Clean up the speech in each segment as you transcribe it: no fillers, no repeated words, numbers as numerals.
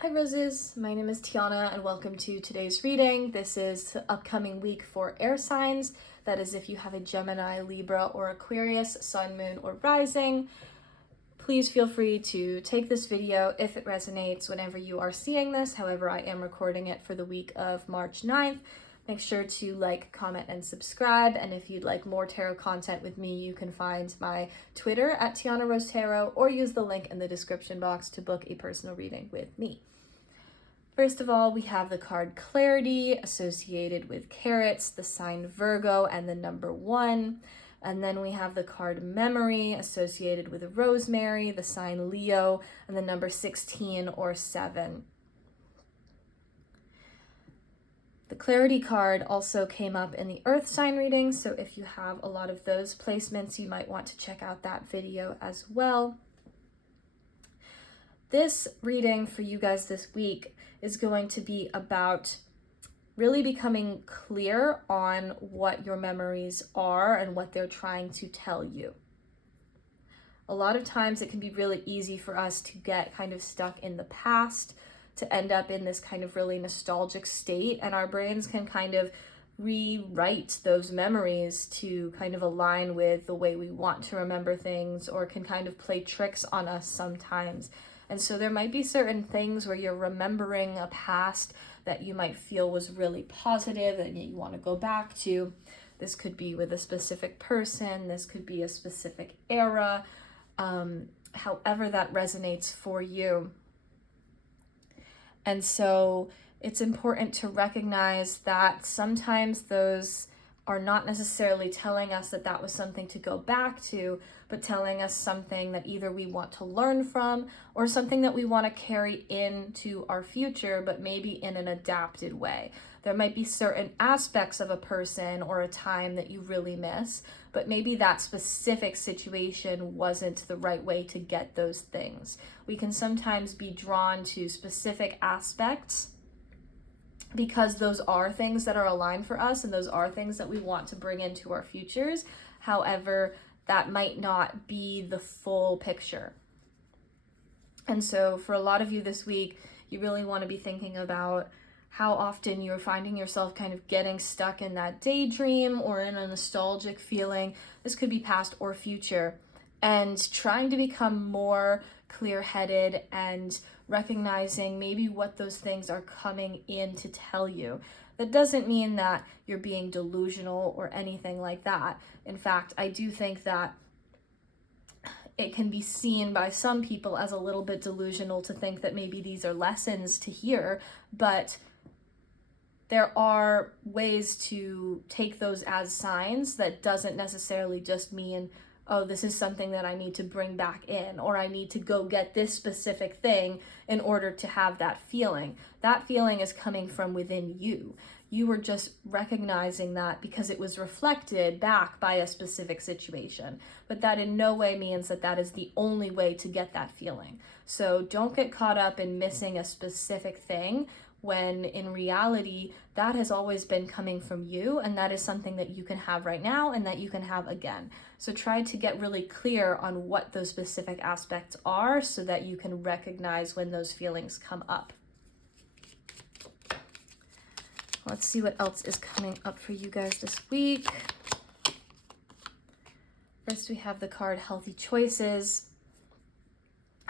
Hi Roses, my name is Tianna and welcome to today's reading. This is the upcoming week for air signs. That is if you have a Gemini, Libra, or Aquarius, sun, moon, or rising. Please feel free to take this video if it resonates whenever you are seeing this. However, I am recording it for the week of March 9th. Make sure to like, comment, and subscribe. And if you'd like more tarot content with me, you can find my Twitter at Tianna Rose Tarot or use the link in the description box to book a personal reading with me. First of all, we have the card Clarity associated with carrots, the sign Virgo, and the number 1. And then we have the card Memory associated with Rosemary, the sign Leo, and the number 16 or 7. The Clarity card also came up in the Earth sign reading, so if you have a lot of those placements, you might want to check out that video as well. This reading for you guys this week is going to be about really becoming clear on what your memories are and what they're trying to tell you. A lot of times it can be really easy for us to get kind of stuck in the past, to end up in this kind of really nostalgic state, and our brains can kind of rewrite those memories to kind of align with the way we want to remember things, or can kind of play tricks on us sometimes. And so there might be certain things where you're remembering a past that you might feel was really positive and you want to go back to. This could be with a specific person, this could be a specific era, however that resonates for you. And so it's important to recognize that sometimes those are not necessarily telling us that that was something to go back to, but telling us something that either we want to learn from or something that we want to carry into our future, but maybe in an adapted way. There might be certain aspects of a person or a time that you really miss, but maybe that specific situation wasn't the right way to get those things. We can sometimes be drawn to specific aspects because those are things that are aligned for us and those are things that we want to bring into our futures. However, that might not be the full picture. And so for a lot of you this week, you really want to be thinking about how often you're finding yourself kind of getting stuck in that daydream or in a nostalgic feeling. This could be past or future, and trying to become more clear-headed and recognizing maybe what those things are coming in to tell you. That doesn't mean that you're being delusional or anything like that. In fact, I do think that it can be seen by some people as a little bit delusional to think that maybe these are lessons to hear, but there are ways to take those as signs that doesn't necessarily just mean, oh, this is something that I need to bring back in, or I need to go get this specific thing in order to have that feeling. That feeling is coming from within you. You were just recognizing that because it was reflected back by a specific situation. But that in no way means that that is the only way to get that feeling. So don't get caught up in missing a specific thing when in reality, that has always been coming from you, and that is something that you can have right now and that you can have again. So try to get really clear on what those specific aspects are so that you can recognize when those feelings come up. Let's see what else is coming up for you guys this week. First, we have the card Healthy Choices.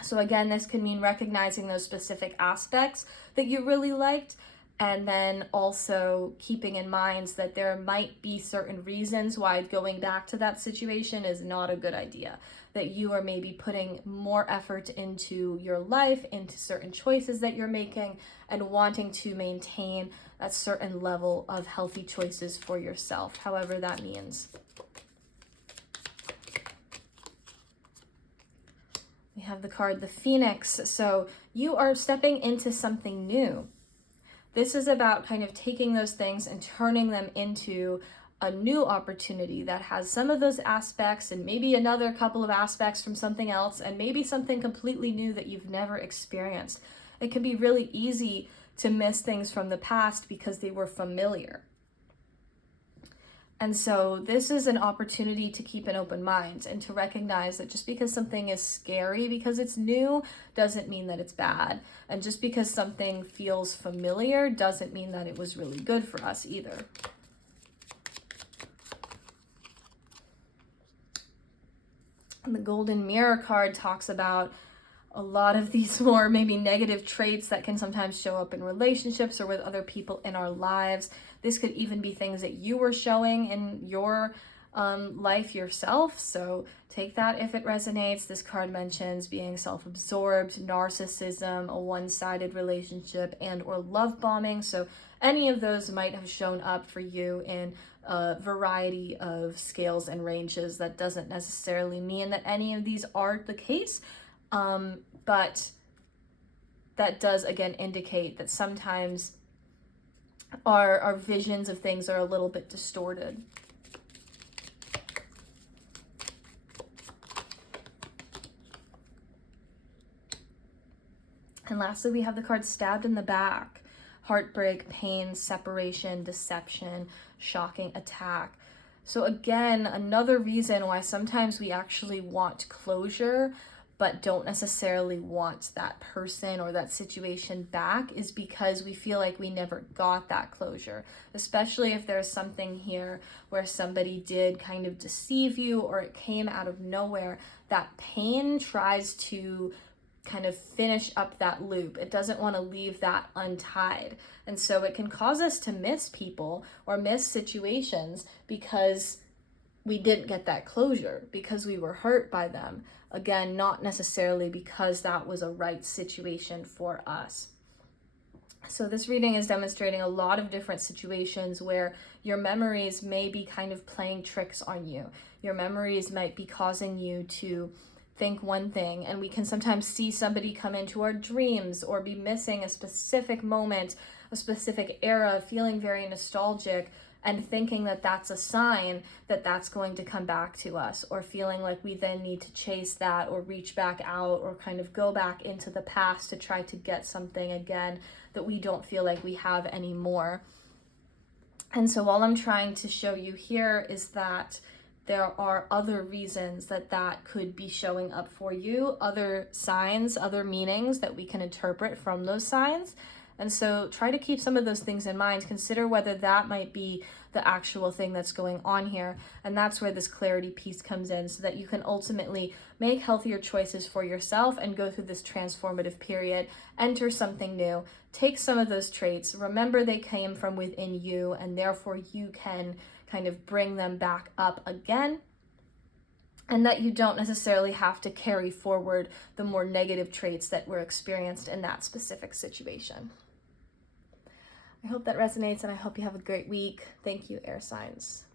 So again, this could mean recognizing those specific aspects that you really liked, and then also keeping in mind that there might be certain reasons why going back to that situation is not a good idea. That you are maybe putting more effort into your life, into certain choices that you're making, and wanting to maintain a certain level of healthy choices for yourself, however that means. We have the card, the Phoenix. So you are stepping into something new. This is about kind of taking those things and turning them into a new opportunity that has some of those aspects and maybe another couple of aspects from something else and maybe something completely new that you've never experienced. It can be really easy to miss things from the past because they were familiar. And so this is an opportunity to keep an open mind and to recognize that just because something is scary because it's new doesn't mean that it's bad. And just because something feels familiar doesn't mean that it was really good for us either. And the Golden Mirror card talks about a lot of these more maybe negative traits that can sometimes show up in relationships or with other people in our lives. This could even be things that you were showing in your life yourself. So take that if it resonates. This card mentions being self-absorbed, narcissism, a one-sided relationship, and or love bombing. So any of those might have shown up for you in a variety of scales and ranges. That doesn't necessarily mean that any of these are the case. But that does again indicate that sometimes our visions of things are a little bit distorted. And lastly, we have the card Stabbed in the Back. Heartbreak, pain, separation, deception, shocking attack. So again, another reason why sometimes we actually want closure but don't necessarily want that person or that situation back is because we feel like we never got that closure, especially if there's something here where somebody did kind of deceive you or it came out of nowhere. That pain tries to kind of finish up that loop. It doesn't want to leave that untied. And so it can cause us to miss people or miss situations because we didn't get that closure, because we were hurt by them. Again, not necessarily because that was a right situation for us. So this reading is demonstrating a lot of different situations where your memories may be kind of playing tricks on you. Your memories might be causing you to think one thing, and we can sometimes see somebody come into our dreams or be missing a specific moment, a specific era, feeling very nostalgic, and thinking that that's a sign that that's going to come back to us, or feeling like we then need to chase that or reach back out or kind of go back into the past to try to get something again that we don't feel like we have anymore. And so all I'm trying to show you here is that there are other reasons that that could be showing up for you, other signs, other meanings that we can interpret from those signs. And so try to keep some of those things in mind. Consider whether that might be the actual thing that's going on here. And that's where this clarity piece comes in, so that you can ultimately make healthier choices for yourself and go through this transformative period, enter something new, take some of those traits, remember they came from within you, and therefore you can kind of bring them back up again. And that you don't necessarily have to carry forward the more negative traits that were experienced in that specific situation. I hope that resonates, and I hope you have a great week. Thank you, air signs.